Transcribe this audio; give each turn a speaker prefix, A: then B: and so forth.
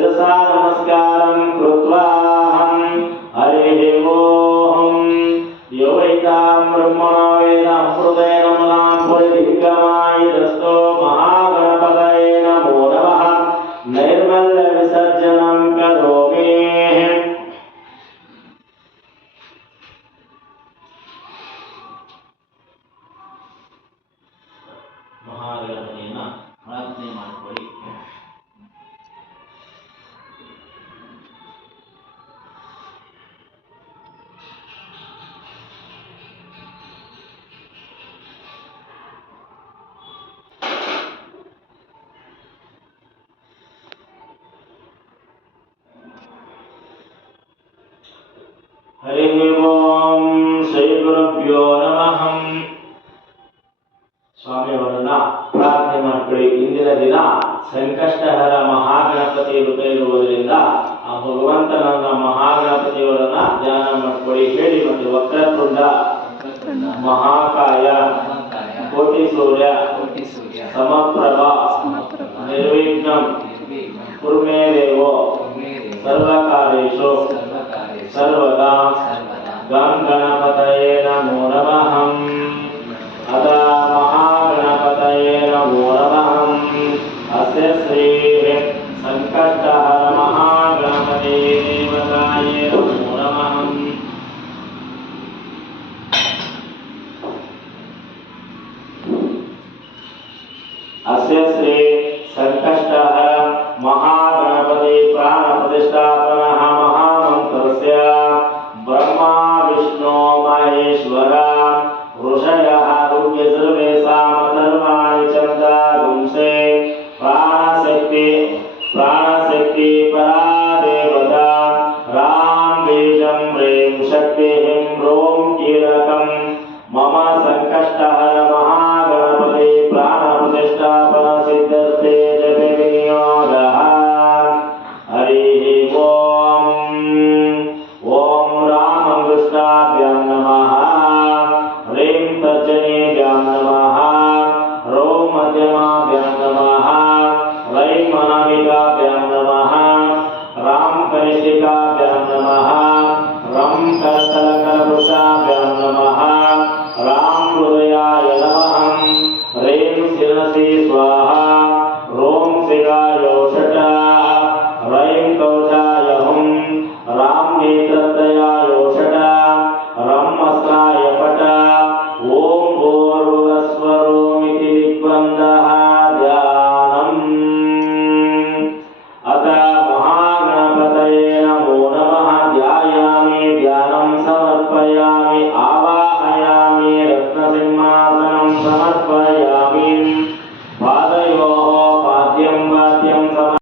A: शिरसा नमस्कारं कृत्वाहं हरिः ओं यो वैतां ब्रह्मणो वेदामृतेन मुलाम्बुरिधिगमायिरस्तो महागणपतये नमो नमः। नैर्मल्यविसर्जनं करोमि। महागणपतेन प्रार्थने ಹರಿ ಓಂ ಶ್ರೀ ಗುರುಭ್ಯೋ ನಮಃ ಸ್ವಾಮಿಯವರನ್ನ ಪ್ರಾರ್ಥನೆ ಮಾಡ್ಕೊಳ್ಳಿ. ಇಂದಿನ ದಿನ ಸಂಕಷ್ಟಹರ ಮಹಾಗಣಪತಿ ರೂಪ ಇರುವುದರಿಂದ ಆ ಭಗವಂತನನ್ನ ಮಹಾಗಣಪತಿಯವರನ್ನ ಧ್ಯಾನ ಮಾಡ್ಕೊಳ್ಳಿ. ಹೇಳಿ ಮತ್ತೆ ವಕ್ರತುಂಡ ಮಹಾಕಾಯ ಕೋಟಿ ಸೂರ್ಯ ಸಮಪ್ರಭ ನಿರ್ವಿಘ್ನ ಕುರ್ಮೇ ದೇವೋ ಸರ್ವಕಾರ್ಯೇಷು ಸರ್ವದಾ गणपतये नमो नमहम् अतः महागणपतये नमो नमहम् अस्य श्री सङ्कटहर महागणपते देवताय नमो नमहम् अस्य श्री वैष्मनामिका